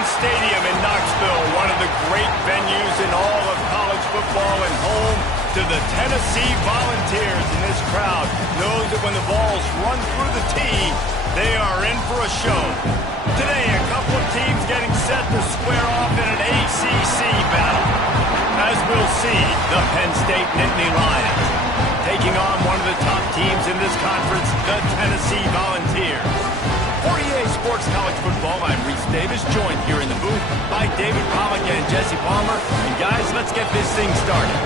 Stadium in Knoxville, one of the great venues in all of college football and home to the Tennessee Volunteers. And this crowd knows that when the balls run through the tee, they are in for a show. Today, a couple of teams getting set to square off in an ACC battle. As we'll see, the Penn State Nittany Lions taking on one of the top teams in this conference, the Tennessee Volunteers. For EA Sports College Football, I'm Reese Davis, joined here in the booth by David Pollack and Jesse Palmer. And guys, let's get this thing started.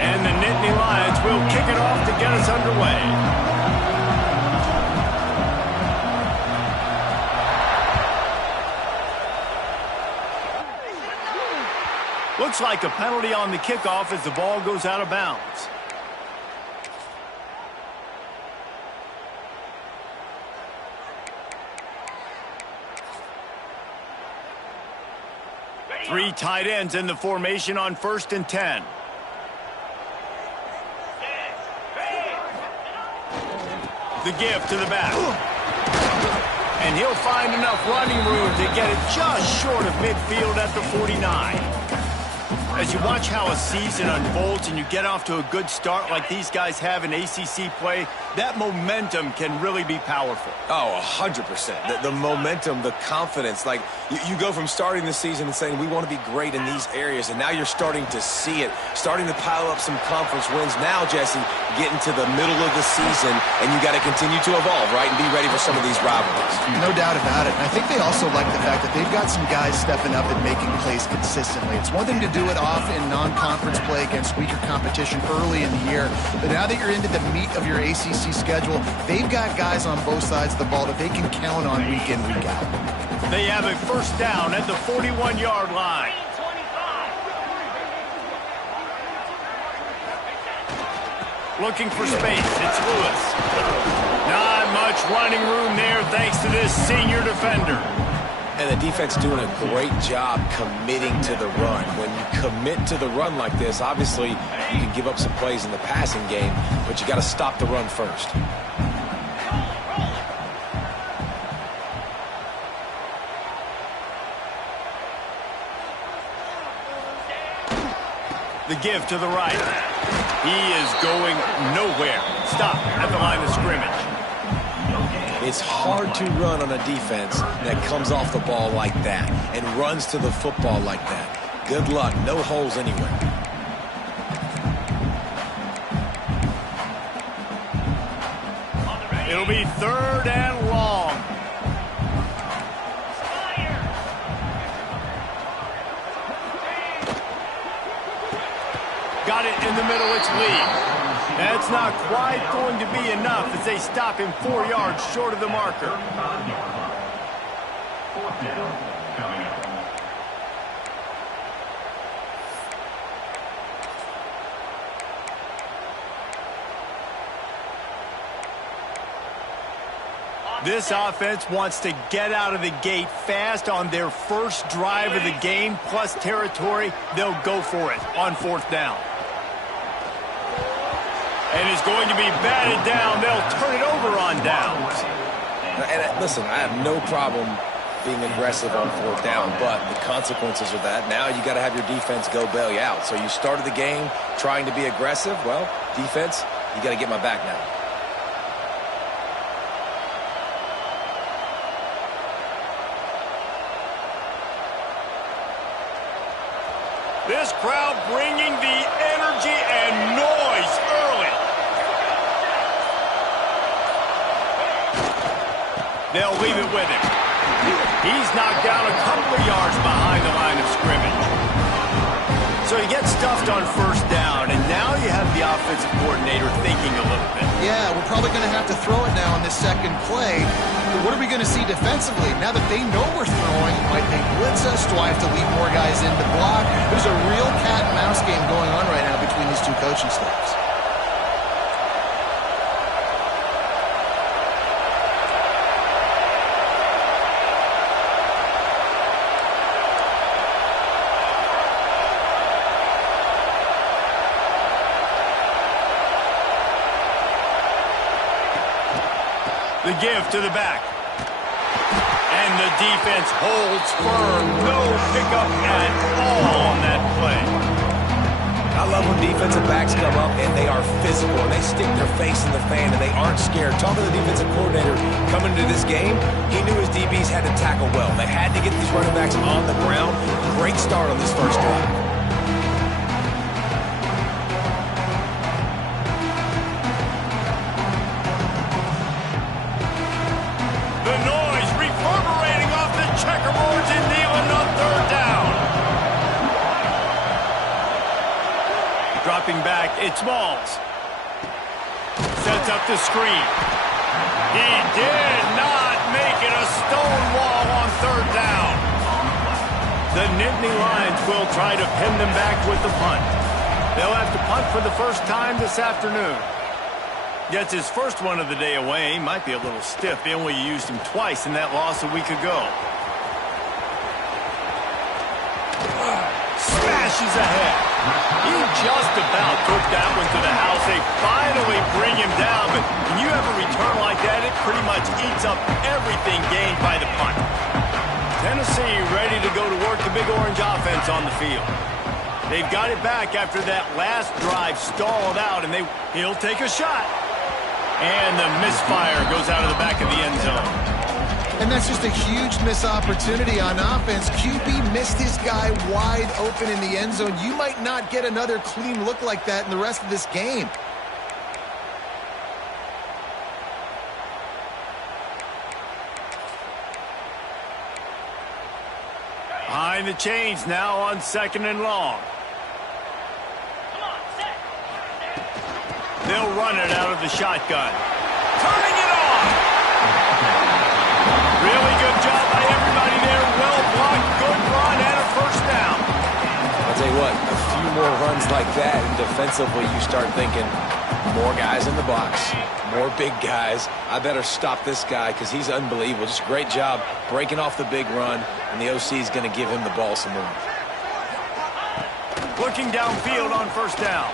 And the Nittany Lions will kick it off to get us underway. Looks like a penalty on the kickoff as the ball goes out of bounds. Three tight ends in the formation on 1st and 10. The give to the back. And he'll find enough running room to get it just short of midfield at the 49. As you watch how a season unfolds and you get off to a good start like these guys have in ACC play, that momentum can really be powerful. Oh, 100%. The momentum, the confidence. Like, you go from starting the season and saying, we want to be great in these areas, and now you're starting to see it, starting to pile up some conference wins. Now, Jesse, getting to the middle of the season, and you got to continue to evolve, right, and be ready for some of these rivalries. No doubt about it. And I think they also like the fact that they've got some guys stepping up and making plays consistently. It's one thing to do it off in non-conference play against weaker competition early in the year, but now that you're into the meat of your ACC schedule, they've got guys on both sides of the ball that they can count on week in, week out. They have a first down at the 41-yard line. Looking for space, it's Lewis. Not much running room there thanks to this senior defender. And the defense doing a great job committing to the run. When you commit to the run like this, obviously you can give up some plays in the passing game, but you got to stop the run first. The give to the right. He is going nowhere. Stop at the line of scrimmage. It's hard to run on a defense that comes off the ball like that and runs to the football like that. Good luck. No holes anywhere. It'll be 3rd and long. Got it in the middle. It's Lee. That's not quite going to be enough as they stop him 4 yards short of the marker. This offense wants to get out of the gate fast on their first drive of the game, plus territory. They'll go for it on 4th down. And it's going to be batted down. They'll turn it over on downs. And listen, I have no problem being aggressive on 4th down, but the consequences of that, now you got to have your defense go bail you out. So you started the game trying to be aggressive. Well, defense, you got to get my back now. This crowd bringing the energy and noise early. They'll leave it with him. He's knocked down a couple of yards behind the line of scrimmage. So he gets stuffed on 1st down, and now you have the offensive coordinator thinking a little bit. Yeah, we're probably going to have to throw it now on this second play. But what are we going to see defensively? Now that they know we're throwing, might they blitz us? Do I have to leave more guys in to block? There's a real cat and mouse game going on right now between these two coaching staffs. The give to the back. And the defense holds firm. No pickup at all on that play. I love when defensive backs come up and they are physical and they stick their face in the fan and they aren't scared. Talking to the defensive coordinator coming into this game, he knew his DBs had to tackle well. They had to get these running backs on the ground. Great start on this first drive. The noise reverberating off the checkerboards and kneeling on third down. Dropping back, it's Smalls. Sets up the screen. He did not make it a stone wall on third down. The Nittany Lions will try to pin them back with the punt. They'll have to punt for the first time this afternoon. Gets his first one of the day away. Might be a little stiff. They only used him twice in that loss a week ago. Smashes ahead. He just about took that one to the house. They finally bring him down, but when you have a return like that, it pretty much eats up everything gained by the punt. Tennessee ready to go to work the Big Orange offense on the field. They've got it back after that last drive stalled out, and he'll take a shot. And the misfire goes out of the back of the end zone. And that's just a huge missed opportunity on offense. QB missed his guy wide open in the end zone. You might not get another clean look like that in the rest of this game. Behind the chains now on 2nd and long. They'll run it out of the shotgun. Turning it on! Really good job by everybody there. Well blocked, good run, and a first down. I'll tell you what, a few more runs like that, and defensively you start thinking, more guys in the box, more big guys. I better stop this guy because he's unbelievable. Just a great job breaking off the big run, and the OC is going to give him the ball some more. Looking downfield on first down.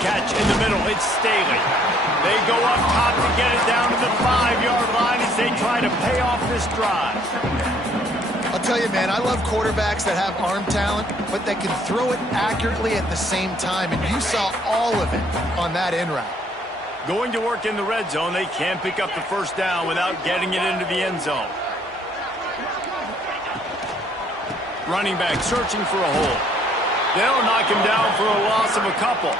Catch in the middle, it's Staley. They go up top to get it down to the 5-yard line as they try to pay off this drive. I'll tell you, man, I love quarterbacks that have arm talent, but that can throw it accurately at the same time, and you saw all of it on that in route. Going to work in the red zone, they can't pick up the first down without getting it into the end zone. Running back searching for a hole. They'll knock him down for a loss of a couple.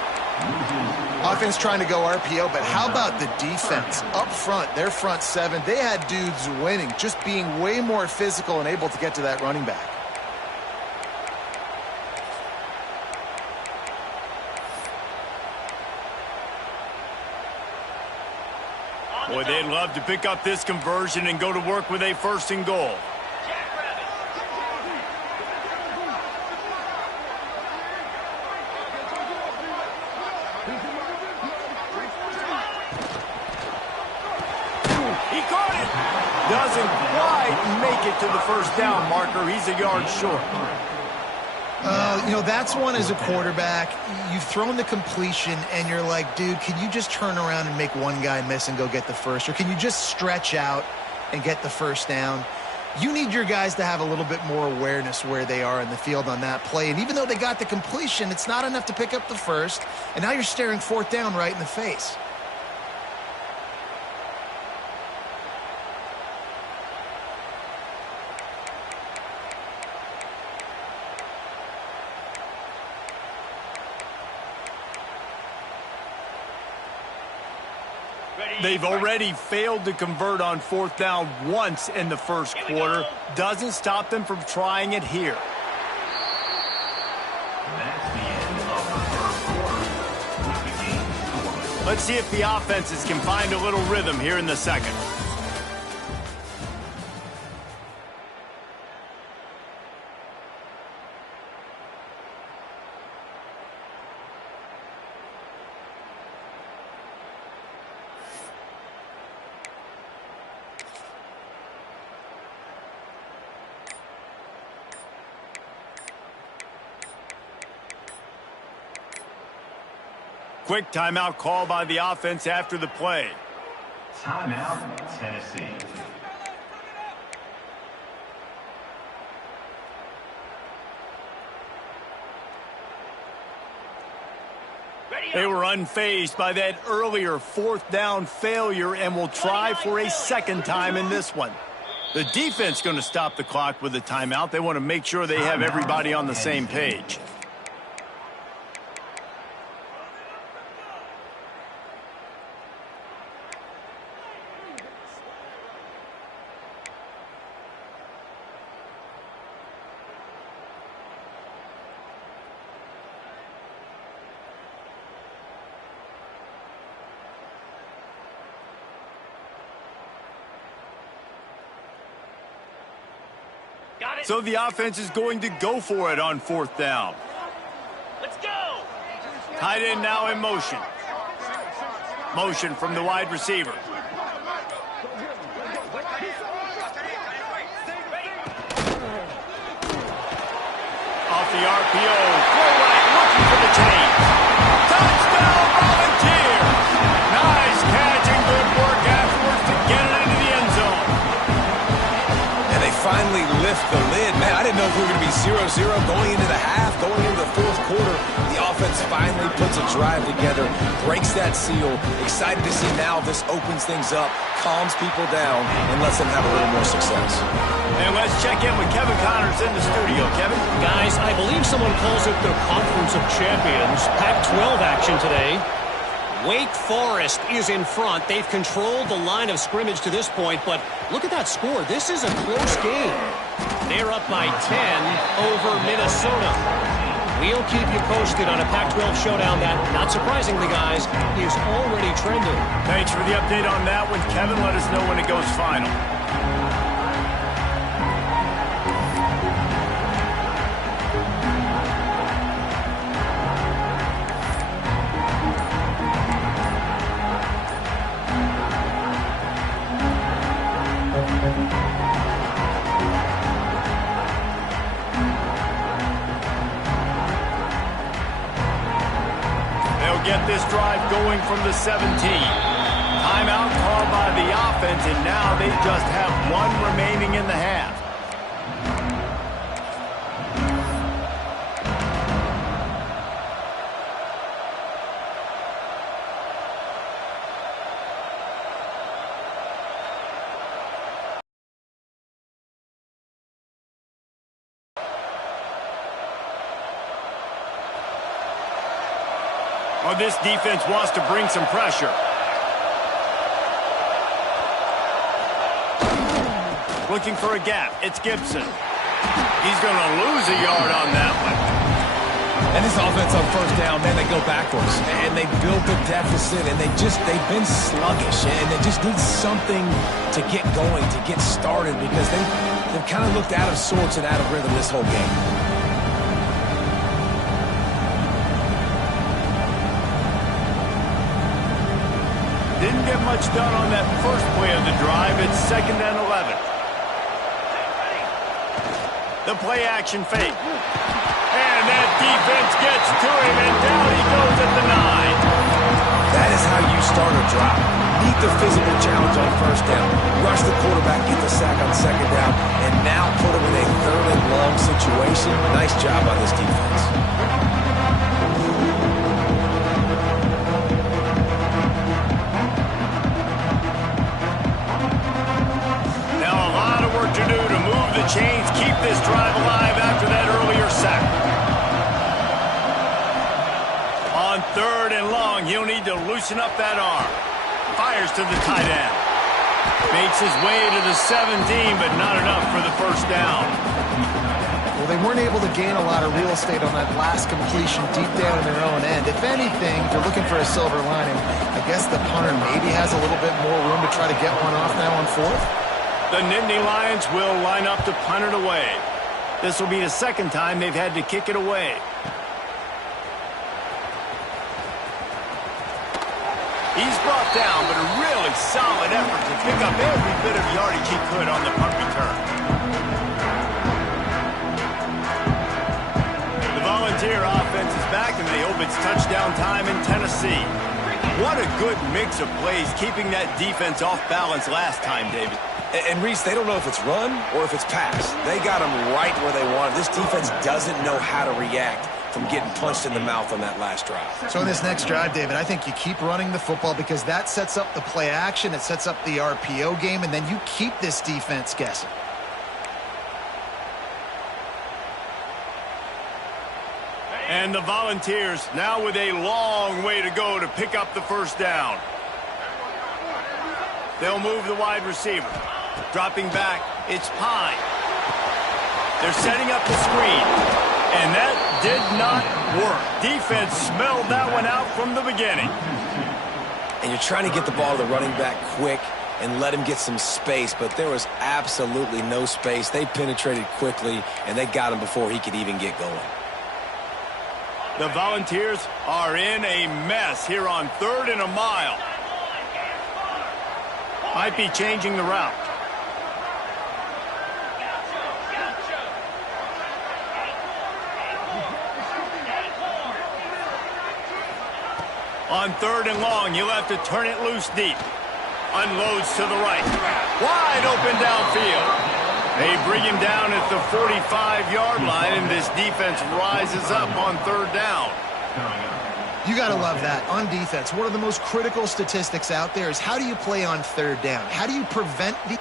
Offense trying to go RPO, but how about the defense? Up front, their front seven, they had dudes winning, just being way more physical and able to get to that running back. Boy, they'd love to pick up this conversion and go to work with a 1st and goal. Doesn't quite make it to the first down marker. He's a yard short. You know, that's one as a quarterback. You've thrown the completion, and you're like, dude, can you just turn around and make one guy miss and go get the first? Or can you just stretch out and get the first down? You need your guys to have a little bit more awareness where they are in the field on that play. And even though they got the completion, it's not enough to pick up the first. And now you're staring 4th down right in the face. They've already failed to convert on 4th down once in the first quarter. Doesn't stop them from trying it here. Let's see if the offenses can find a little rhythm here in the second. Quick timeout call by the offense after the play. Timeout, Tennessee. They were unfazed by that earlier fourth down failure and will try for a second time in this one. The defense going to stop the clock with a timeout. They want to make sure they have everybody on the same page. So the offense is going to go for it on fourth down. Let's go! Tight end now in motion. Motion from the wide receiver. Off the RPO. Throw right, looking for the change. Touchdown, Volunteers! Nice catch and good work afterwards to get it into the end zone. And they finally lift the lid. Man, I didn't know if we were going to be 0-0 going into the half, going into the fourth quarter. The offense finally puts a drive together, breaks that seal. Excited to see now this opens things up, calms people down, and lets them have a little more success. And let's check in with Kevin Connors in the studio. Kevin? Guys, I believe someone calls it the Conference of Champions. Pac-12 action today. Wake Forest is in front. They've controlled the line of scrimmage to this point, but look at that score. This is a close game. They're up by 10 over Minnesota. We'll keep you posted on a Pac-12 showdown that, not surprisingly, guys, is already trending. Thanks for the update on that one, Kevin. Let us know when it goes final. Get this drive going from the 17. Timeout called by the offense, and now they just have one remaining in the half. Well, this defense wants to bring some pressure. Looking for a gap. It's Gibson. He's going to lose a yard on that one. And this offense on first down, man, they go backwards. And they built a deficit, and they've been sluggish. And they just need something to get going, to get started, because they've kind of looked out of sorts and out of rhythm this whole game. Didn't get much done on that first play of the drive. It's 2nd and 11. The play action fake. And that defense gets to him, and down he goes at the 9. That is how you start a drive. Meet the physical challenge on first down. Rush the quarterback, get the sack on second down, and now put him in a 3rd and long situation. Nice job by this defense. To do to move the chains, keep this drive alive after that earlier sack. On 3rd and long, he'll need to loosen up that arm. Fires to the tight end. Makes his way to the 17, but not enough for the first down. Well, they weren't able to gain a lot of real estate on that last completion deep down in their own end. If anything, they're looking for a silver lining. I guess the punter maybe has a little bit more room to try to get one off now on 4th. The Nittany Lions will line up to punt it away. This will be the 2nd time they've had to kick it away. He's brought down, but a really solid effort to pick up every bit of yardage he could on the punt return. The Volunteer offense is back, and they hope it's touchdown time in Tennessee. What a good mix of plays, keeping that defense off balance last time, David. And Reese, they don't know if it's run or if it's pass. They got them right where they want it. This defense doesn't know how to react from getting punched in the mouth on that last drive. So in this next drive, David, I think you keep running the football because that sets up the play action, it sets up the RPO game, and then you keep this defense guessing. And the Volunteers now with a long way to go to pick up the first down. They'll move the wide receiver. Dropping back, it's Pine. They're setting up the screen. And that did not work. Defense smelled that one out from the beginning. And you're trying to get the ball to the running back quick and let him get some space, but there was absolutely no space. They penetrated quickly, and they got him before he could even get going. The Volunteers are in a mess here on 3rd and a mile. Might be changing the route. On 3rd and long, you'll have to turn it loose deep. Unloads to the right. Wide open downfield. They bring him down at the 45-yard line, and this defense rises up on 3rd down. You got to love that. On defense, one of the most critical statistics out there is how do you play on 3rd down? How do you prevent the...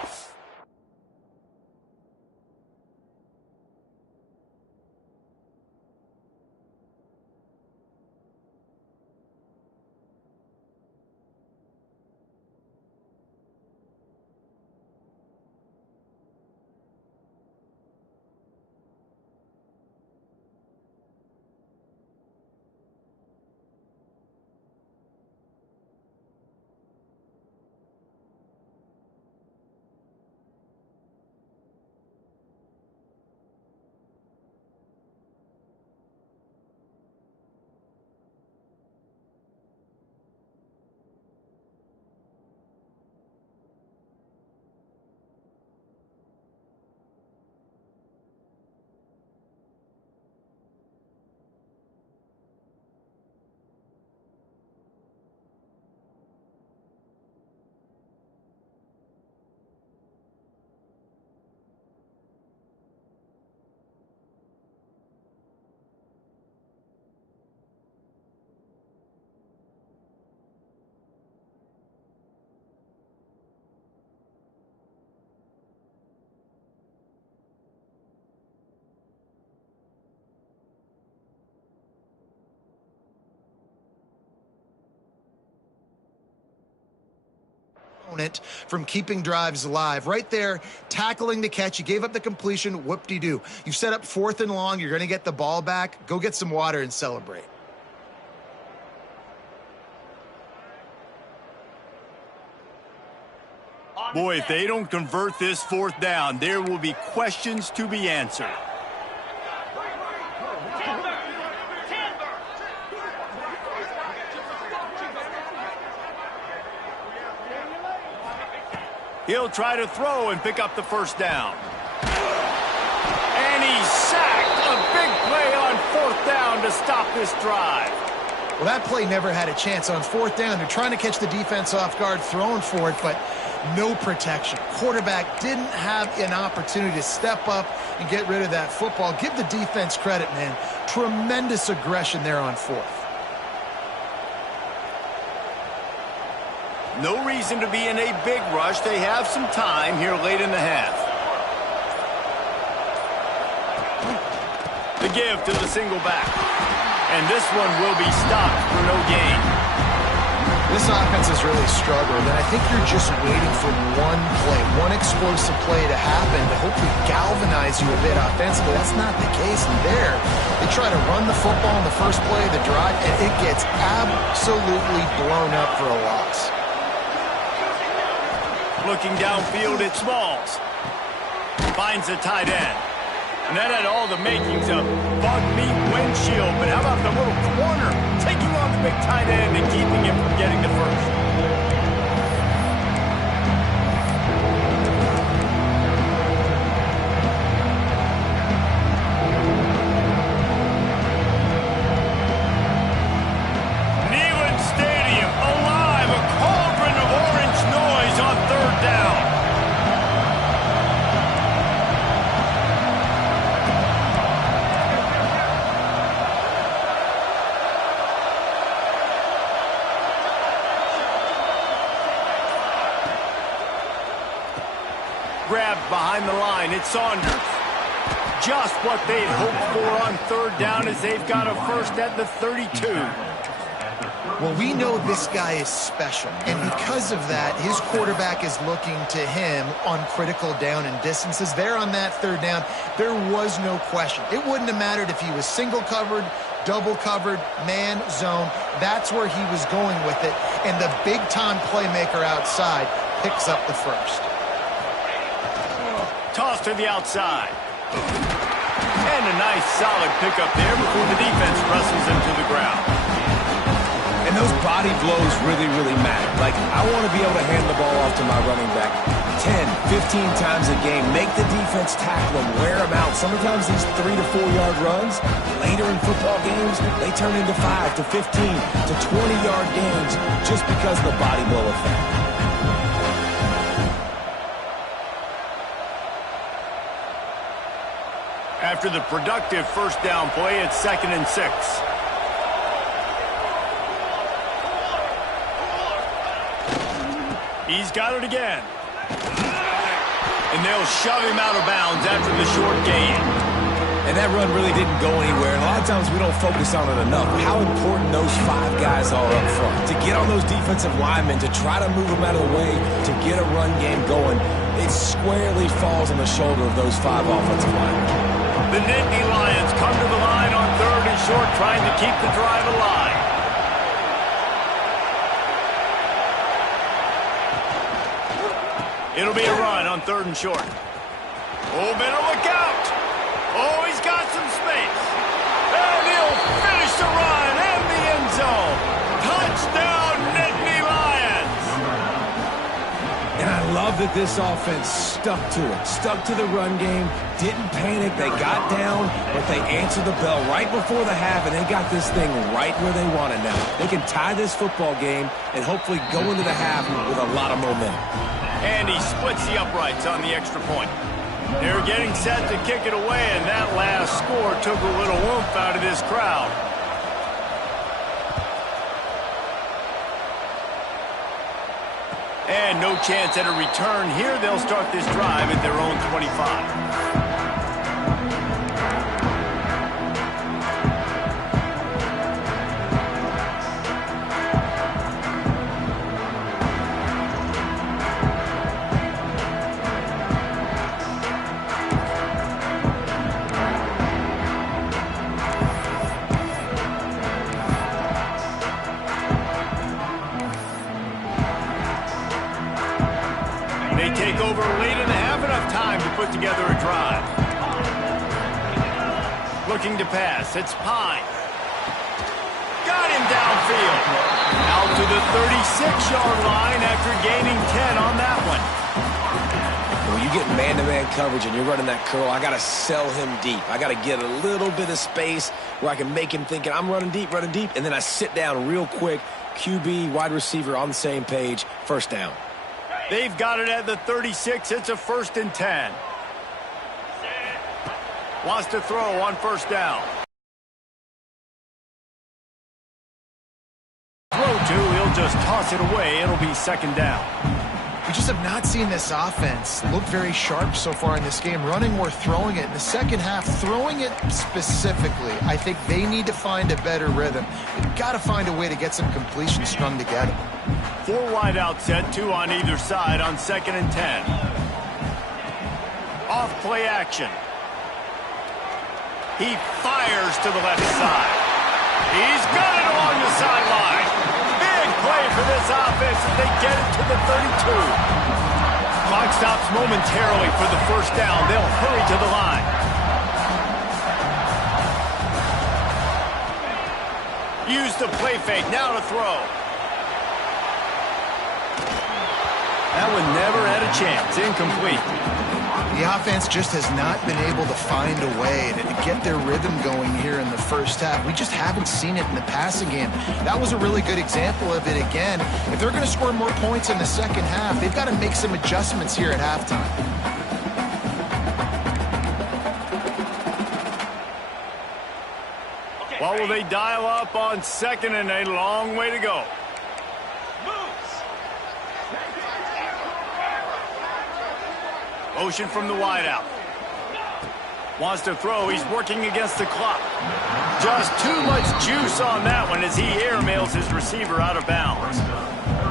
from keeping drives alive. Right there, tackling the catch. You gave up the completion. Whoop-de-doo. You've set up 4th and long. You're going to get the ball back. Go get some water and celebrate. Boy, if they don't convert this 4th down, there will be questions to be answered. He'll try to throw and pick up the first down. And he's sacked. A big play on 4th down to stop this drive. Well, that play never had a chance. On 4th down, they're trying to catch the defense off guard, throwing for it, but no protection. Quarterback didn't have an opportunity to step up and get rid of that football. Give the defense credit, man. Tremendous aggression there on 4th. No reason to be in a big rush. They have some time here late in the half. The give to the single back. And this one will be stopped for no gain. This offense has really struggled, and I think you're just waiting for one play, one explosive play to happen to hopefully galvanize you a bit offensively. That's not the case. And there, they try to run the football in the first play of the drive, and it gets absolutely blown up for a loss. Looking downfield at Smalls. Finds a tight end. And that had all the makings of bug meat windshield. But how about the little corner taking on the big tight end and keeping him from getting the first? Stadium alive. grabbed behind the line. It's Saunders. Just what they'd hoped for on third down as they've got a first at the 32. Well, we know this guy is special, and because of that, his quarterback is looking to him on critical down and distances. There on that third down, there was no question. It wouldn't have mattered if he was single covered, double covered, man, zone. That's where he was going with it, and the big-time playmaker outside picks up the first. Toss to the outside. And a nice solid pickup there before the defense wrestles him to the ground. And those body blows really, really matter. Like, I want to be able to hand the ball off to my running back 10, 15 times a game. Make the defense tackle him, wear him out. Sometimes these 3 to 4 yard runs, later in football games, they turn into 5 to 15 to 20-yard gains just because of the body blow effect. After the productive first down play, it's 2nd and 6. He's got it again. And they'll shove him out of bounds after the short gain. And that run really didn't go anywhere. And a lot of times we don't focus on it enough. How important those 5 guys are up front. To get on those defensive linemen, to try to move them out of the way, to get a run game going, it squarely falls on the shoulder of those 5 offensive linemen. The Nittany Lions come to the line on 3rd and short, trying to keep the drive alive. It'll be a run on 3rd and short. Oh, better look out. Oh, he's got some space. And he'll finish the run in the end zone. Touchdown, Nittany Lions. And I love that this offense stuck to it. Stuck to the run game. Didn't panic. They got down, but they answered the bell right before the half, and they got this thing right where they want it now. They can tie this football game and hopefully go into the half with a lot of momentum. And he splits the uprights on the extra point. They're getting set to kick it away, and that last score took a little oomph out of this crowd. And no chance at a return here. They'll start this drive at their own 25. They take over late in the half, enough time to put together a drive. Looking to pass, it's Pine. Got him downfield. Out to the 36-yard line after gaining 10 on that one. When you get man-to-man coverage and you're running that curl, I got to sell him deep. I got to get a little bit of space where I can make him thinking I'm running deep, and then I sit down real quick. QB, wide receiver on the same page, first down. They've got it at the 36. It's a 1st and 10. Wants to throw on first down. Throw to, he'll just toss it away. It'll be 2nd down. We just have not seen this offense look very sharp so far in this game, running or throwing it. In the second half, throwing it specifically, I think they need to find a better rhythm. They've got to find a way to get some completion strung together. 4 wide out set, 2 on either side on 2nd and 10. Off play action. He fires to the left side. He's got it along the sideline. Big play for this offense as they get it to the 32. Clock stops momentarily for the first down. They'll hurry to the line. Use the play fake, now to throw. That one never had a chance. Incomplete. The offense just has not been able to find a way to get their rhythm going here in the first half. We just haven't seen it in the passing game. That was a really good example of it again. If they're going to score more points in the second half, they've got to make some adjustments here at halftime. What will they dial up on 2nd and a long way to go? Motion from the wideout. Wants to throw. He's working against the clock. Just too much juice on that one as he airmails his receiver out of bounds.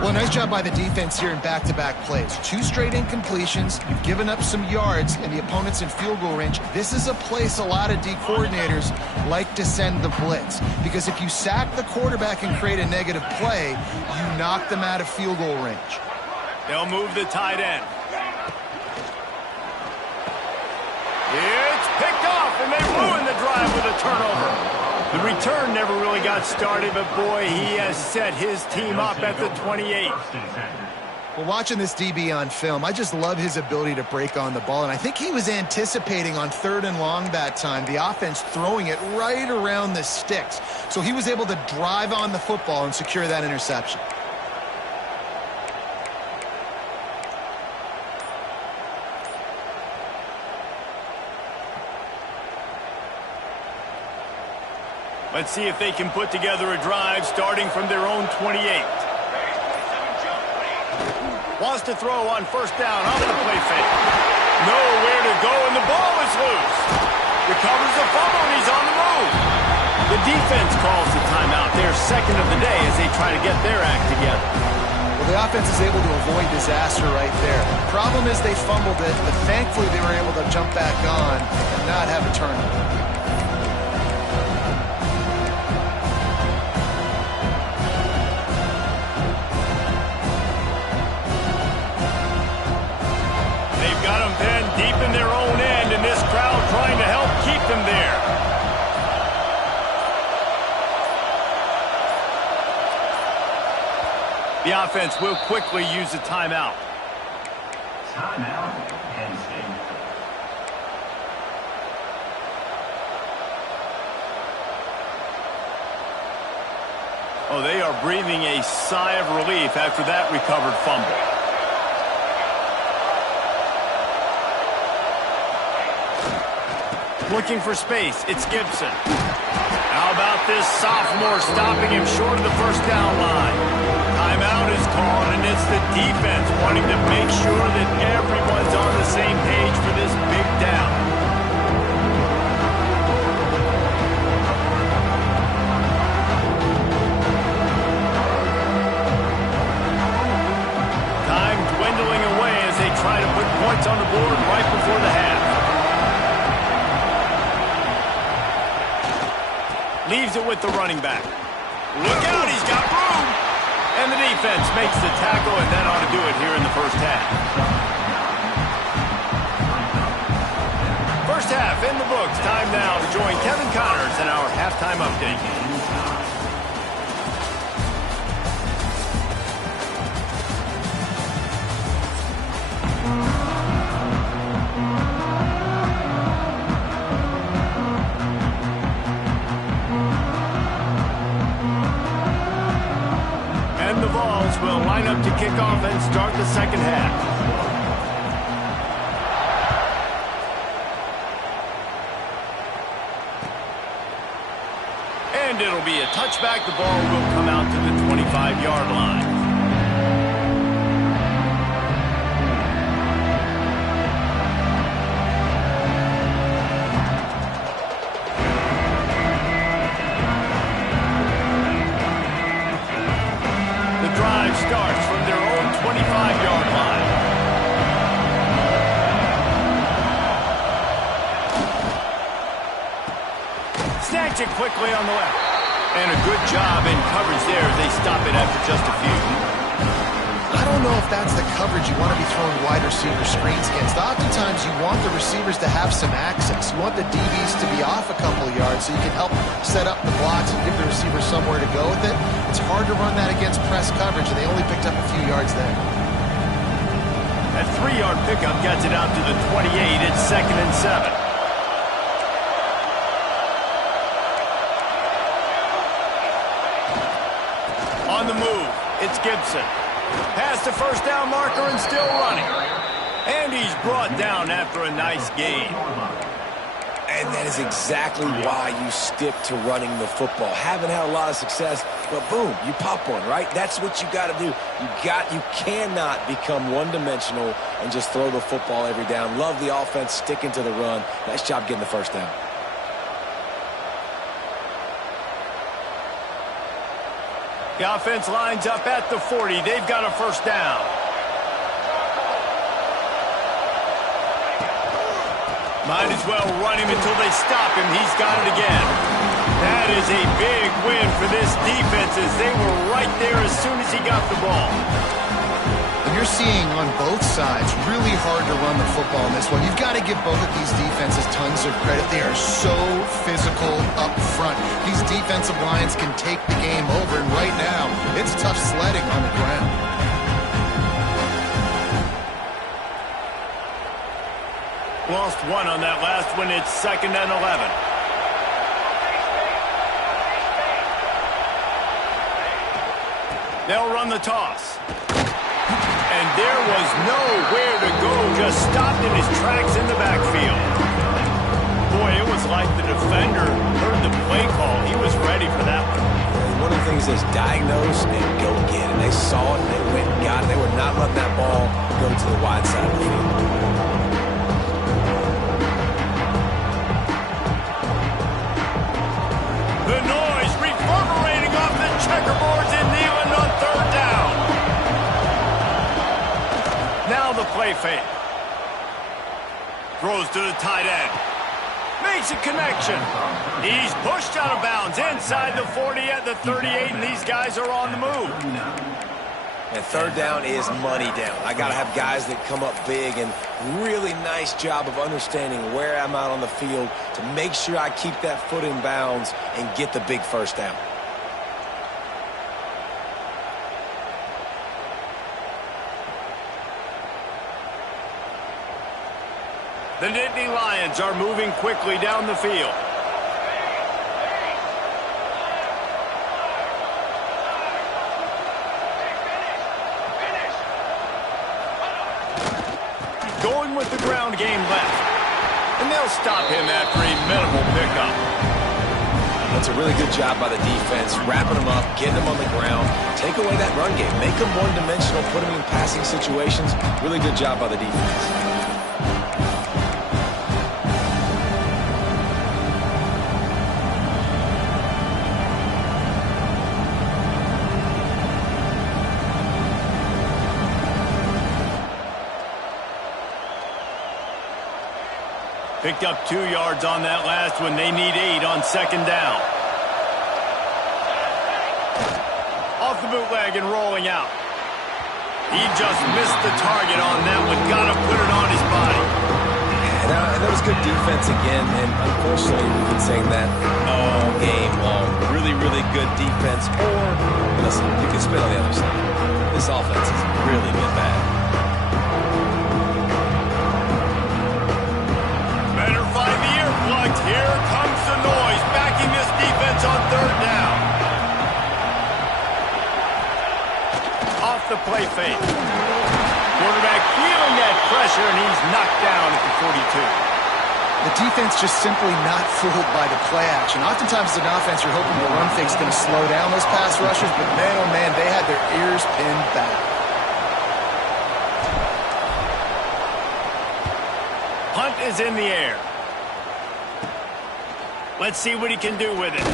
Well, nice job by the defense here in back-to-back plays. 2 straight incompletions. You've given up some yards, and the opponent's in field goal range. This is a place a lot of D coordinators like to send the blitz, because if you sack the quarterback and create a negative play, you knock them out of field goal range. They'll move the tight end. It's picked off, and they ruin the drive with a turnover. The return never really got started, but boy, he has set his team up at the 28. Well, watching this DB on film, I just love his ability to break on the ball, and I think he was anticipating on 3rd and long that time, the offense throwing it right around the sticks. So he was able to drive on the football and secure that interception. Let's see if they can put together a drive starting from their own 28. Wants to throw on 1st down off the play fake. Nowhere to go, and the ball is loose. Recovers the fumble, and he's on the move. The defense calls the timeout. They're 2nd of the day as they try to get their act together. Well, the offense is able to avoid disaster right there. The problem is they fumbled it, but thankfully they were able to jump back on and not have a turnover. Got them pinned deep in their own end, and this crowd trying to help keep them there. The offense will quickly use the timeout. Timeout, Penn State. Oh, they are breathing a sigh of relief after that recovered fumble. Looking for space. It's Gibson. How about this sophomore stopping him short of the 1st down line? Timeout is called, and it's the defense wanting to make sure that everyone's on the same page for this big down. Time dwindling away as they try to put points on the board right before the half. Leaves it with the running back. Look out, he's got room! And the defense makes the tackle, and that ought to do it here in the 1st half. 1st half in the books. Time now to join Kevin Connors in our halftime update. Will line up to kick off and start the 2nd half. And it'll be a touchback. The ball will come out to the 25-yard line. Starts from their own 25-yard line. Snatch it quickly on the left. And a good job in coverage there as they stop it after just a few. I don't know if that's the coverage you want to be throwing wide receiver screens against. Oftentimes you want the receivers to have some access. You want the DBs to be off a couple of yards so you can help set up the blocks and give the receiver somewhere to go with it. It's hard to run that against press coverage, and they only picked up a few yards there. That 3-yard pickup gets it out to the 28. It's 2nd and 7. On the move, it's Gibson. Past the 1st down marker and still running. And he's brought down after a nice gain. And that is exactly why you stick to running the football. Haven't had a lot of success, but boom, you pop one, right? That's what you got to do. You cannot become one-dimensional and just throw the football every down. Love the offense sticking to the run. Nice job getting the first down. The offense lines up at the 40. They've got a first down. Might as well run him until they stop him. He's got it again. That is a big win for this defense as they were right there as soon as he got the ball. And you're seeing on both sides really hard to run the football in this one. You've got to give both of these defenses tons of credit. They are so physical up front. These defensive lines can take the game over, and right now it's tough sledding on the ground. Lost one on that last one. It's 2nd and 11. They'll run the toss. And there was nowhere to go. Just stopped in his tracks in the backfield. Boy, it was like the defender heard the play call. He was ready for that one. One of the things is diagnose and go get it. They saw it and they went and got it. They were not letting that ball go to the wide side of the field. The noise reverberating off the checkerboards in Neyland on 3rd down. Now the play fake. Throws to the tight end. Makes a connection. He's pushed out of bounds inside the 40 at the 38, and these guys are on the move. And 3rd down is money down. I got to have guys that come up big, and really nice job of understanding where I'm out on the field to make sure I keep that foot in bounds and get the big first down. The Nittany Lions are moving quickly down the field. Going with the ground game left. And they'll stop him after a minimal pickup. That's a really good job by the defense, wrapping them up, getting them on the ground, take away that run game, make them one-dimensional, put them in passing situations. Really good job by the defense. Picked up 2 yards on that last one. They need 8 on 2nd down. Off the bootleg and rolling out. He just missed the target on that one. Got to put it on his body. And that was good defense again, and unfortunately we've been saying that all game long. Really, really good defense. Or, listen, you can spin on the other side. This offense has really been bad. Here comes the noise, backing this defense on 3rd down. Off the play fake. Quarterback feeling that pressure, and he's knocked down at the 42. The defense just simply not fooled by the play action. Oftentimes as an offense, you're hoping the run fake's going to slow down those pass rushers, but man, oh man, they had their ears pinned back. Punt is in the air. Let's see what he can do with it.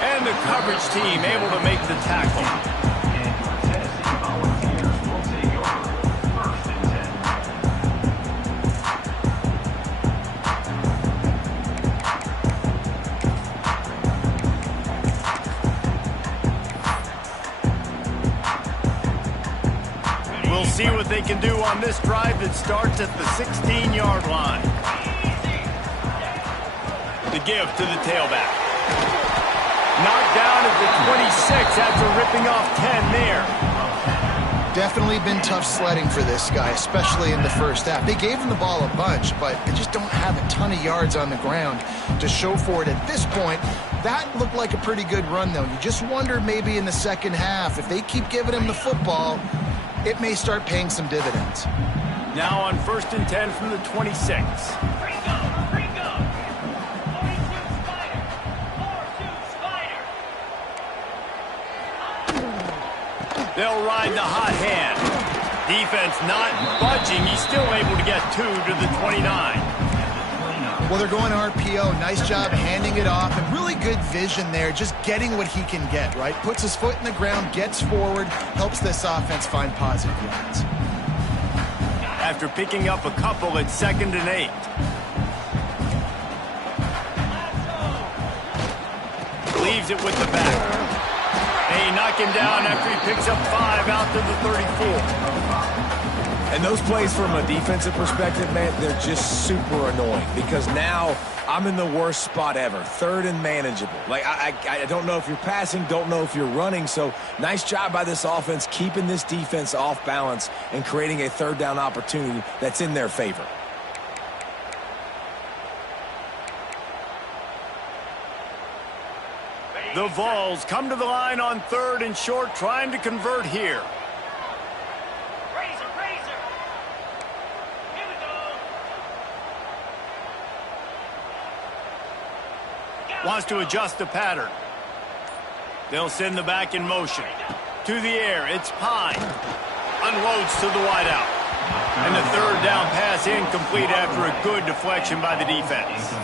And the coverage team able to make the tackle. We'll see what they can do on this drive that starts at the 16-yard line. The give to the tailback. Knocked down at the 26 after ripping off 10 there. Definitely been tough sledding for this guy, especially in the first half. They gave him the ball a bunch, but they just don't have a ton of yards on the ground to show for it at this point. That looked like a pretty good run, though. You just wonder maybe in the second half, if they keep giving him the football, it may start paying some dividends. Now on 1st and 10 from the 26. They'll ride the hot hand. Defense not budging. He's still able to get 2 to the 29. Well, they're going RPO. Nice job handing it off, and really good vision there, just getting what he can get, right? Puts his foot in the ground, gets forward, helps this offense find positive yards. After picking up a couple at 2nd and 8. Leaves it with the back. They knock him down after he picks up 5 out to the 34. And those plays from a defensive perspective, man, they're just super annoying because now I'm in the worst spot ever, 3rd and manageable. Like, I don't know if you're passing, don't know if you're running, so nice job by this offense keeping this defense off balance and creating a 3rd down opportunity that's in their favor. The Vols come to the line on 3rd and short, trying to convert here. Wants to adjust the pattern. They'll send the back in motion. To the air, it's Pine. Unloads to the wideout. And the 3rd down pass incomplete after a good deflection by the defense.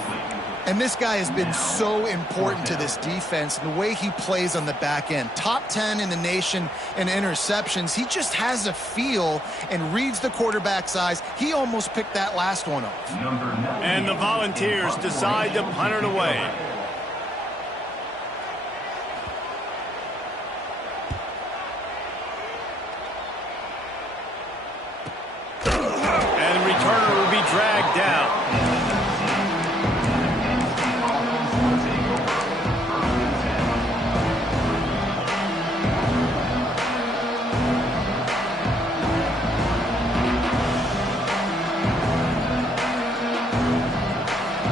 And this guy has been so important to this defense, the way he plays on the back end. Top 10 in the nation in interceptions. He just has a feel and reads the quarterback's eyes. He almost picked that last one off. And the Volunteers decide to punt it away. And the returner will be dragged down.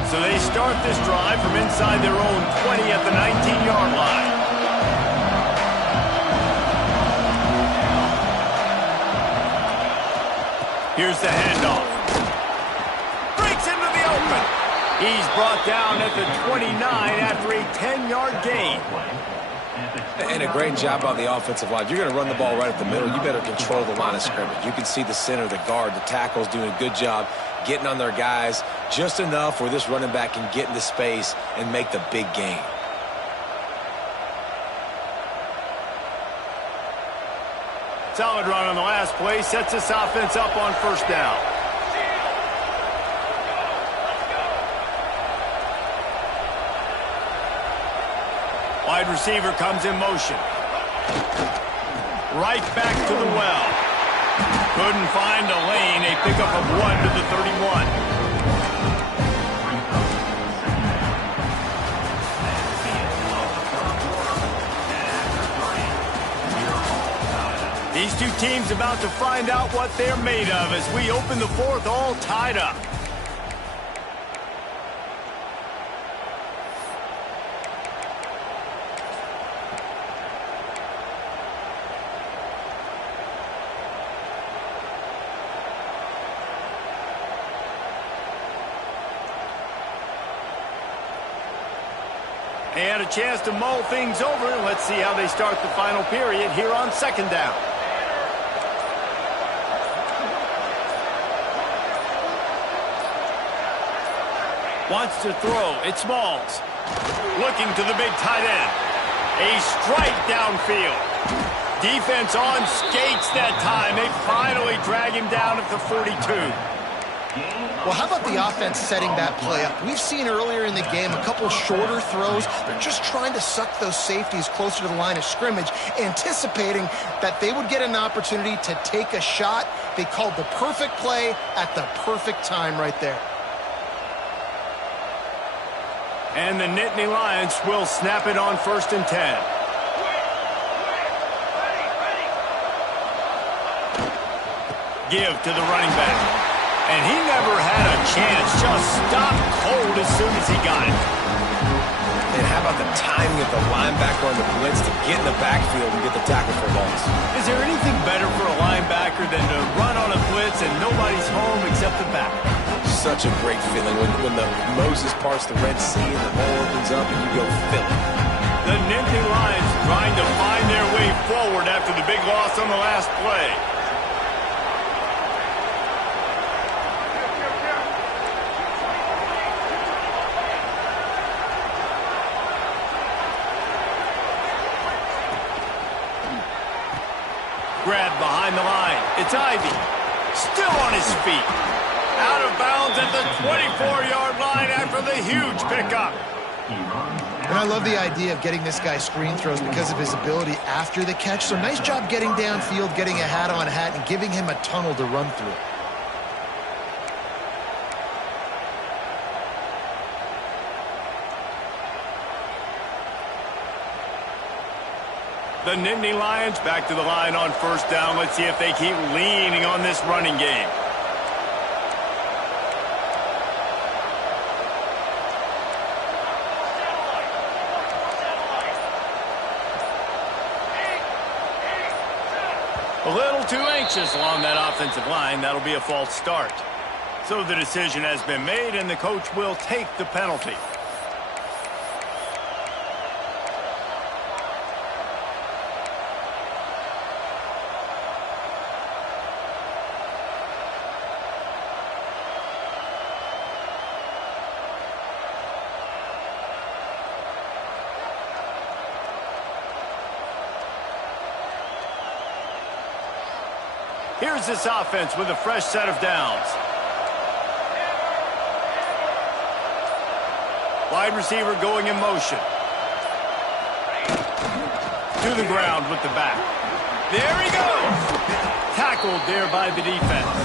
So they start this drive from inside their own 20 at the 19-yard line. Here's the handoff. Breaks into the open. He's brought down at the 29 after a 10-yard gain. And a great job on the offensive line. You're going to run the ball right at the middle. You better control the line of scrimmage. You can see the center, the guard, the tackles doing a good job getting on their guys just enough where this running back can get into space and make the big gain. Solid run on the last play. Sets this offense up on 1st down. Wide receiver comes in motion. Right back to the well. Couldn't find a lane. A pickup of 1 to the 31. These two teams about to find out what they're made of as we open the 4th all tied up. They had a chance to mull things over. Let's see how they start the final period here on 2nd down. Wants to throw. It's Smalls. Looking to the big tight end. A strike downfield. Defense on skates that time. They finally drag him down at the 42. Well, how about the offense setting that play up? We've seen earlier in the game a couple shorter throws. They're just trying to suck those safeties closer to the line of scrimmage, anticipating that they would get an opportunity to take a shot. They called the perfect play at the perfect time right there. And the Nittany Lions will snap it on 1st and 10. Give to the running back. And he never had a chance. Just stopped cold as soon as he got it. And how about the timing of the linebacker on the blitz to get in the backfield and get the tackle for loss? Is there anything better for a linebacker than to run on a blitz and nobody's home except the back? Such a great feeling when the Moses parts the Red Sea and the hole opens up and you go fill it. The Nittany Lions trying to find their way forward after the big loss on the last play. Grab behind the line. It's Ivy. Still on his feet. Out of bounds at the 24-yard line after the huge pickup. And I love the idea of getting this guy screen throws because of his ability after the catch. So nice job getting downfield, getting a hat-on-hat, and giving him a tunnel to run through. The Nittany Lions back to the line on first down. Let's see if they keep leaning on this running game. A little too anxious along that offensive line. That'll be a false start. So the decision has been made, and the coach will take the penalty. Here's this offense with a fresh set of downs. Wide receiver going in motion. To the ground with the back. There he goes. Tackled there by the defense.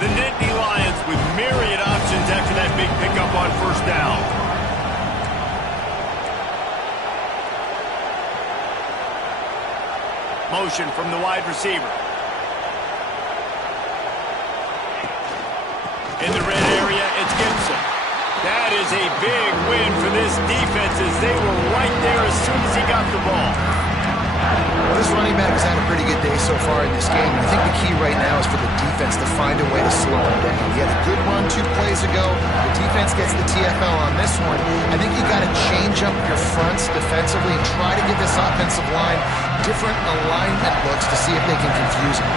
The Nittany Lions with myriad options after that big pickup on first down. Motion from the wide receiver. In the red area, it's Gibson. That is a big win for this defense as they were right there as soon as he got the ball. Well, this running back has had a pretty good day so far in this game. I think the key right now is for the defense to find a way to slow him down. He had a good run 2 plays ago. The defense gets the TFL on this one. I think you got to change up your fronts defensively and try to give this offensive line different alignment looks to see if they can confuse him.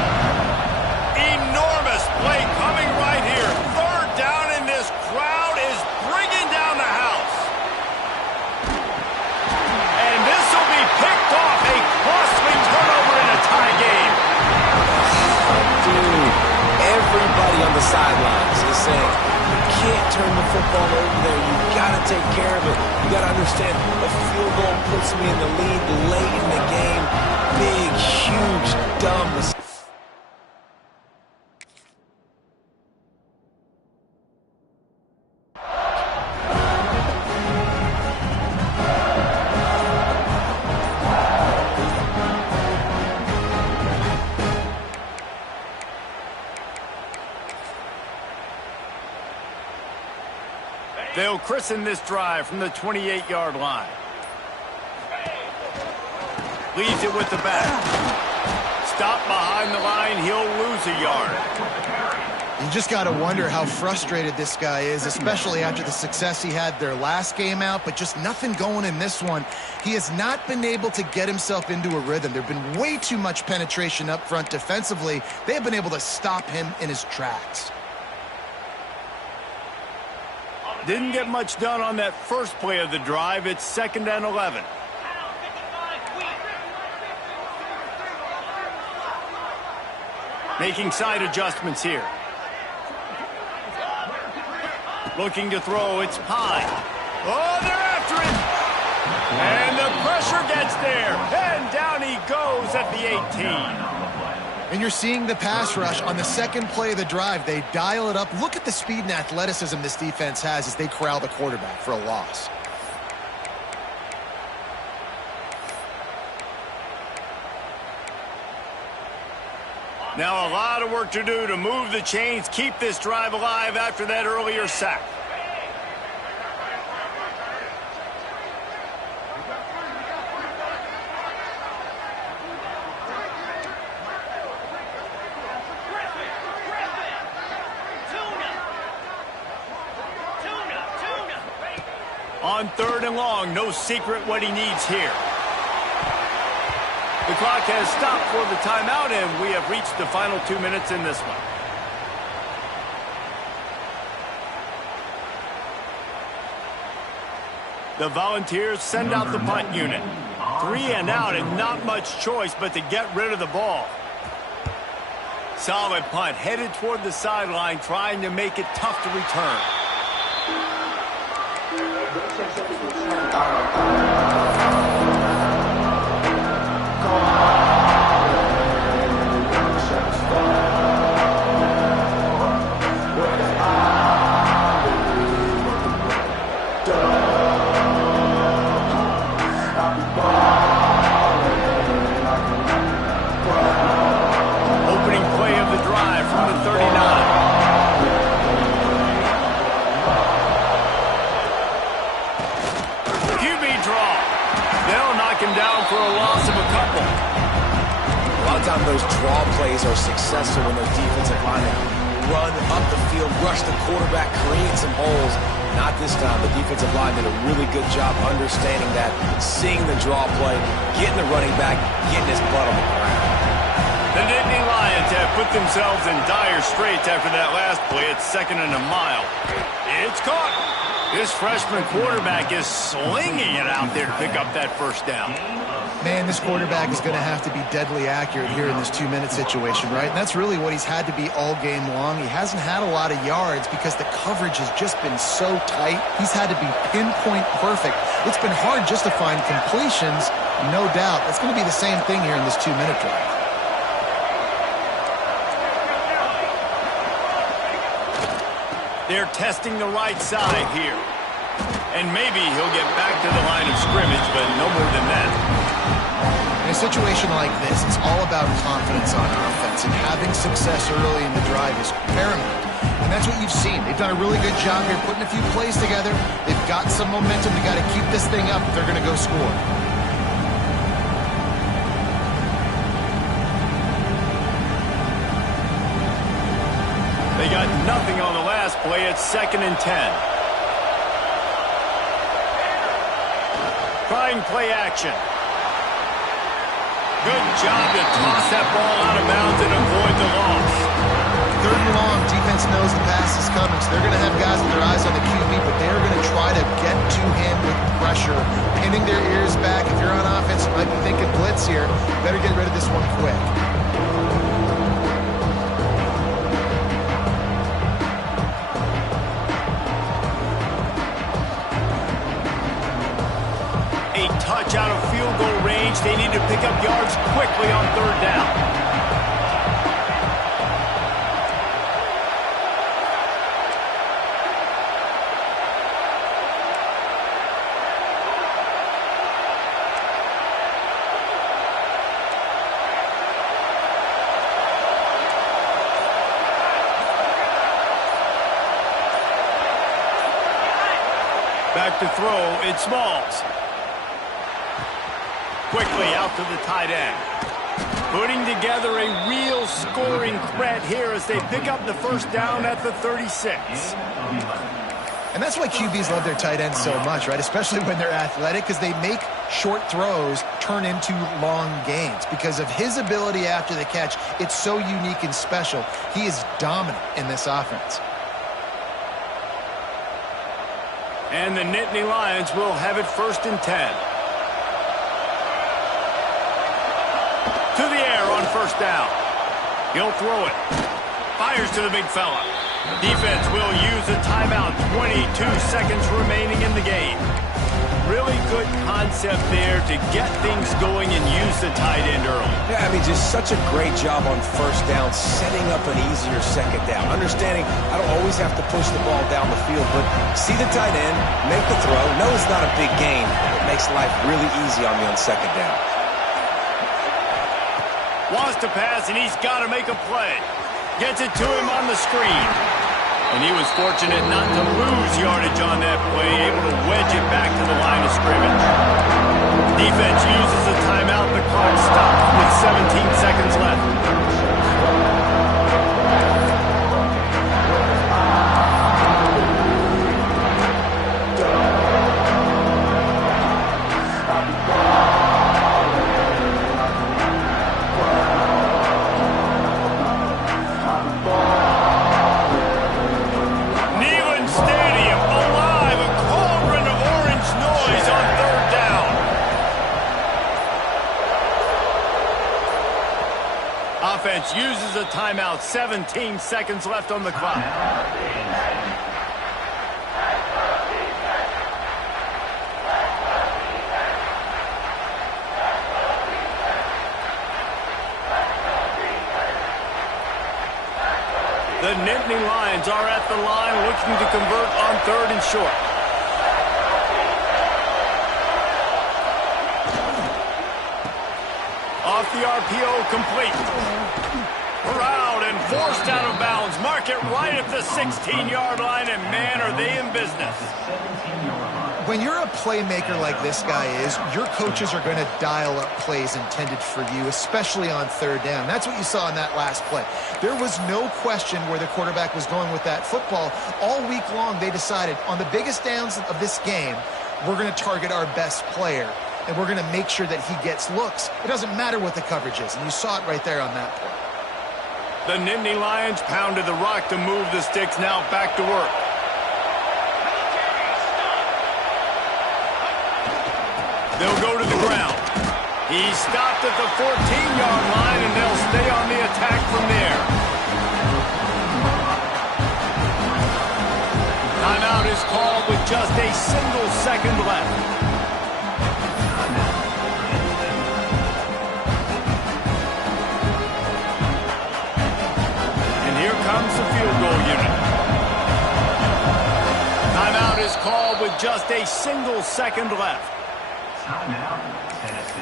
Enormous play coming right here. Third down, and this crowd is bringing down the house. And this will be picked off. A costly turnover in a tie game. Dude, everybody on the sidelines is saying, you can't turn the football over there. You got to take care of it. You got to understand, a field goal puts me in the lead late in the game. Big, huge, dumb mistake. They'll christen this drive from the 28-yard line. Leaves it with the back. Stop behind the line. He'll lose a yard. You just got to wonder how frustrated this guy is, especially after the success he had their last game out, but just nothing going in this one. He has not been able to get himself into a rhythm. There have been way too much penetration up front defensively. They have been able to stop him in his tracks. Didn't get much done on that first play of the drive. It's 2nd and 11. Making side adjustments here. Looking to throw, it's Pine. Oh, they're after him! And the pressure gets there. And down he goes at the 18. And you're seeing the pass rush on the second play of the drive. They dial it up. Look at the speed and athleticism this defense has as they corral the quarterback for a loss. Now a lot of work to do to move the chains, keep this drive alive after that earlier sack. On 3rd and long, no secret what he needs here. The clock has stopped for the timeout, and we have reached the final 2 minutes in this one. The Volunteers send out the punt unit. 3 and out, and not much choice but to get rid of the ball. Solid punt, headed toward the sideline, trying to make it tough to return. Opening play of the drive from the 39. Down for a loss of a couple. A lot of times those draw plays are successful when those defensive linemen run up the field, rush the quarterback, create some holes. Not this time. The defensive line did a really good job understanding that, seeing the draw play, getting the running back, getting his butt on the ground. The Nittany Lions have put themselves in dire straits after that last play. It's 2nd and a mile. It's caught. This freshman quarterback is slinging it out there to pick up that first down. Man, this quarterback is going to have to be deadly accurate here in this 2-minute situation, right? And that's really what he's had to be all game long. He hasn't had a lot of yards because the coverage has just been so tight. He's had to be pinpoint perfect. It's been hard just to find completions, no doubt. That's going to be the same thing here in this 2-minute drive. They're testing the right side here. And maybe he'll get back to the line of scrimmage, but no more than that. In a situation like this, it's all about confidence on offense, and having success early in the drive is paramount. And that's what you've seen. They've done a really good job here putting a few plays together. They've got some momentum. They've got to keep this thing up if they're going to go score. They got nothing on the last play. It's 2nd and 10. Trying play action. Good job to toss that ball out of bounds and avoid the loss. 3rd and long, defense knows the pass is coming, so they're going to have guys with their eyes on the QB, but they're going to try to get to him with pressure, pinning their ears back. If you're on offense, you might be thinking blitz here. Better get rid of this one quick. Touch out of field goal range. They need to pick up yards quickly on 3rd down. Back to throw, it's Smalls. Quickly out to the tight end. Putting together a real scoring threat here as they pick up the first down at the 36. And that's why QBs love their tight ends so much, right? Especially when they're athletic, because they make short throws turn into long gains. Because of his ability after the catch, it's so unique and special. He is dominant in this offense. And the Nittany Lions will have it 1st and 10. To the air on 1st down. He'll throw it. Fires to the big fella. Defense will use a timeout. 22 seconds remaining in the game. Really good concept there to get things going and use the tight end early. Yeah, I mean, just such a great job on 1st down, setting up an easier 2nd down. Understanding I don't always have to push the ball down the field, but see the tight end, make the throw. No, it's not a big gain. It makes life really easy on me on 2nd down. Wants to pass, and he's got to make a play. Gets it to him on the screen. And he was fortunate not to lose yardage on that play, able to wedge it back to the line of scrimmage. Defense uses a timeout. The clock stops with 17 seconds left. uses a timeout. 17 seconds left on the clock. The Nittany Lions are at the line looking to convert on 3rd and short. Off the RPO, complete. Corralled and forced out of bounds. Mark it right at the 16-yard line, and man, are they in business. When you're a playmaker like this guy is, your coaches are going to dial up plays intended for you, especially on 3rd down. That's what you saw in that last play. There was no question where the quarterback was going with that football. All week long, they decided on the biggest downs of this game, we're going to target our best player, and we're going to make sure that he gets looks. It doesn't matter what the coverage is, and you saw it right there on that play. The Nittany Lions pounded the rock to move the sticks, now back to work. They'll go to the ground. He stopped at the 14-yard line, and they'll stay on the attack from there. Timeout is called with just a single second left. And here comes the field goal unit. Timeout is called with just a single second left. Timeout, Tennessee.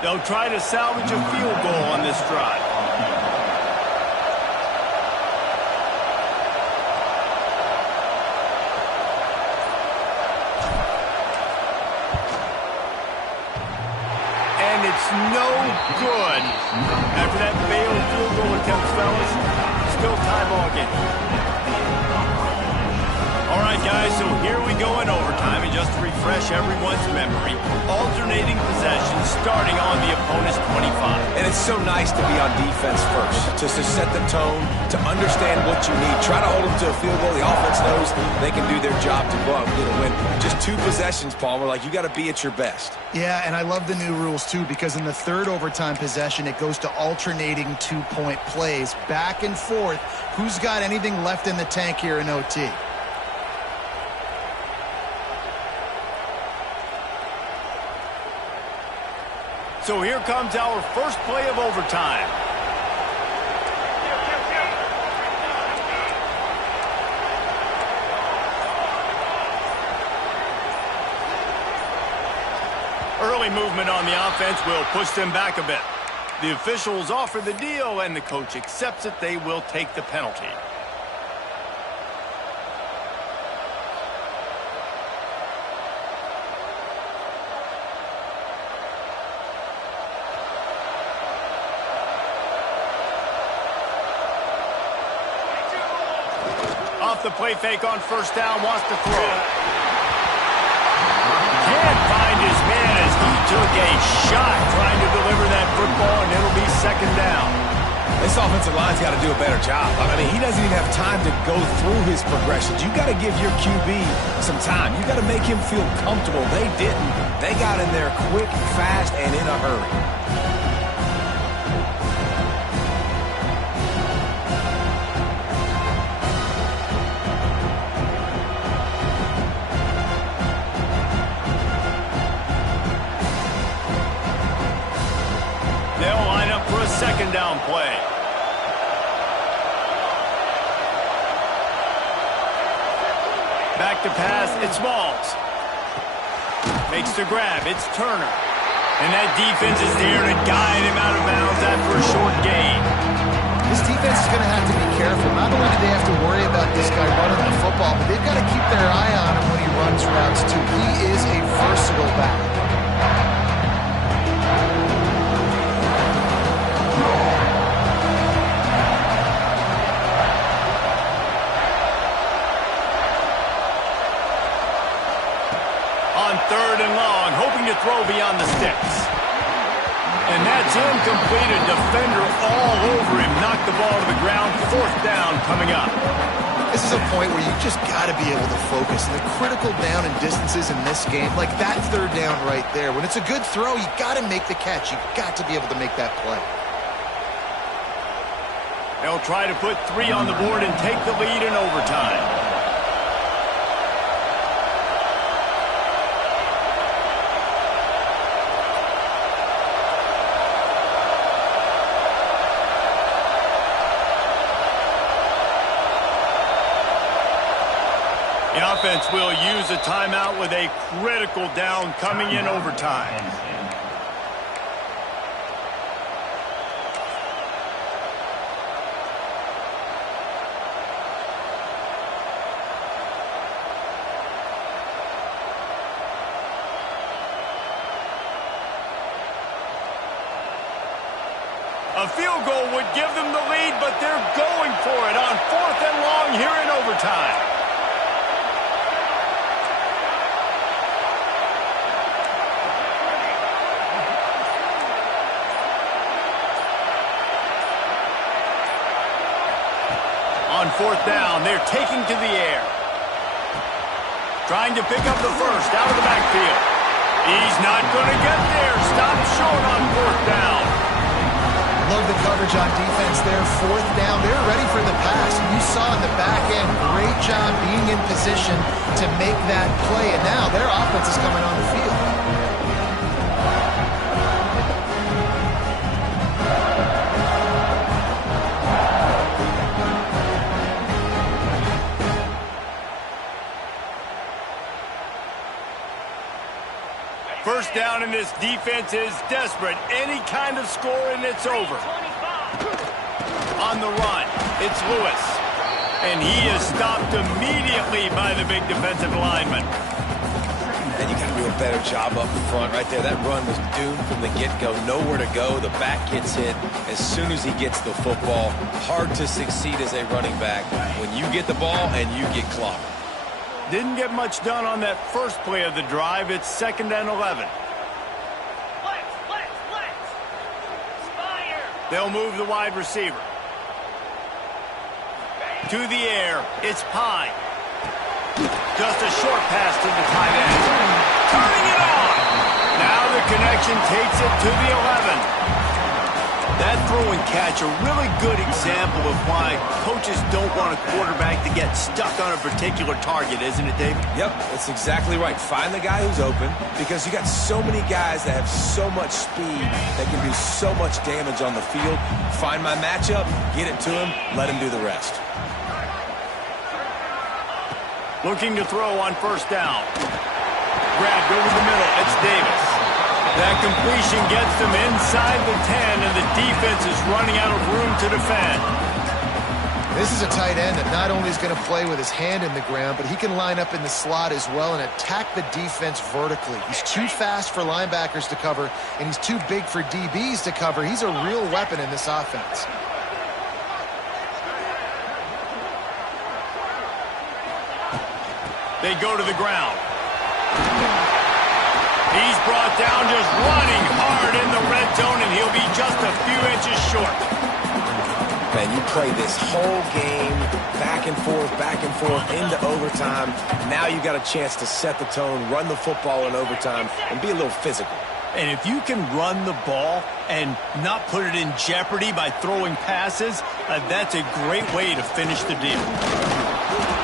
They'll try to salvage a field goal on this drive. And it's no good. After that failed field goal attempt, fellas, still tie ball game. All right, guys, so here we go in overtime. And just to refresh everyone's memory, alternating possession starting on the opponent's 25. And it's so nice to be on defense first, to set the tone, to understand what you need. Try to hold them to a field goal. The offense knows they can do their job to go out and get a win. Just 2 possessions, Palmer, like you got to be at your best. Yeah, and I love the new rules, too, because in the 3rd overtime possession, it goes to alternating 2-point plays, back and forth. Who's got anything left in the tank here in OT? So here comes our first play of overtime. Early movement on the offense will push them back a bit. The officials offer the deal, and the coach accepts it. They will take the penalty. Off the play fake on 1st down, wants to throw. Can't find his man as he took a shot trying to deliver that football, and it'll be 2nd down. This offensive line's got to do a better job. I mean, he doesn't even have time to go through his progressions. You got to give your QB some time. You got to make him feel comfortable. They didn't. They got in there quick, fast, and in a hurry. They'll line up for a 2nd down play. Back to pass, it's Smalls. Makes the grab, it's Turner. And that defense is there to guide him out of bounds after a short gain. This defense is going to have to be careful. Not only do they have to worry about this guy running the football, but they've got to keep their eye on him when he runs routes, too. He is a versatile back. On 3rd and long, hoping to throw beyond the sticks. And that's incomplete. A defender all over him. Knocked the ball to the ground. 4th down coming up. This is a point where you just got to be able to focus. And the critical down and distances in this game, like that third down right there, when it's a good throw, you got to make the catch. You got to be able to make that play. They'll try to put 3 on the board and take the lead in overtime. The offense will use a timeout with a critical down coming in overtime. A field goal would give them the lead, but they're going for it on 4th and long here in overtime. On 4th down, they're taking to the air. Trying to pick up the first out of the backfield. He's not going to get there. Stop short on 4th down. Love the coverage on defense there. 4th down, they're ready for the pass. And you saw in the back end, great job being in position to make that play. And now their offense is coming on the field. First down, and this defense is desperate. Any kind of score, and it's over. On the run, it's Lewis. And he is stopped immediately by the big defensive lineman. And you got to do a better job up front right there. That run was doomed from the get-go. Nowhere to go. The back gets hit as soon as he gets the football. Hard to succeed as a running back when you get the ball and you get clobbered. Didn't get much done on that first play of the drive. It's 2nd and 11. They'll move the wide receiver. To the air, it's Pine. Just a short pass to the tight end. Turning it on. Now the connection takes it to the 11. That throw and catch, a really good example of why coaches don't want a quarterback to get stuck on a particular target, isn't it, David? Yep, that's exactly right. Find the guy who's open because you got so many guys that have so much speed that can do so much damage on the field. Find my matchup, get it to him, let him do the rest. Looking to throw on 1st down. Grabbed over the middle, it's Davis. That completion gets them inside the 10, and the defense is running out of room to defend. This is a tight end that not only is going to play with his hand in the ground, but he can line up in the slot as well and attack the defense vertically. He's too fast for linebackers to cover, and he's too big for DBs to cover. He's a real weapon in this offense. They go to the ground. He's brought down just running hard in the red zone, and he'll be just a few inches short. Man, you play this whole game back and forth, into overtime. Now you got a chance to set the tone, run the football in overtime, and be a little physical. And if you can run the ball and not put it in jeopardy by throwing passes, that's a great way to finish the deal.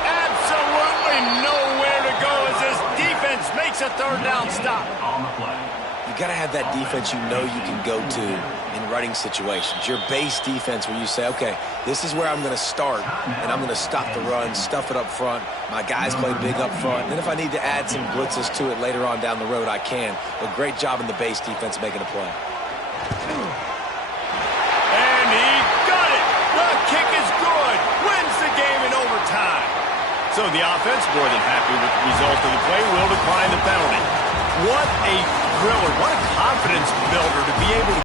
Absolutely nowhere to go as this defense makes a 3rd down stop. You got to have that defense you know you can go to in running situations. Your base defense where you say, okay, this is where I'm going to start, and I'm going to stop the run, stuff it up front. My guys play big up front. Then if I need to add some blitzes to it later on down the road, I can. But great job in the base defense making a play. And he got it. The kick is good. Wins the game in overtime. So the offense, more than happy with the result of the play, will decline the penalty. What a thriller. What a confidence builder to be able to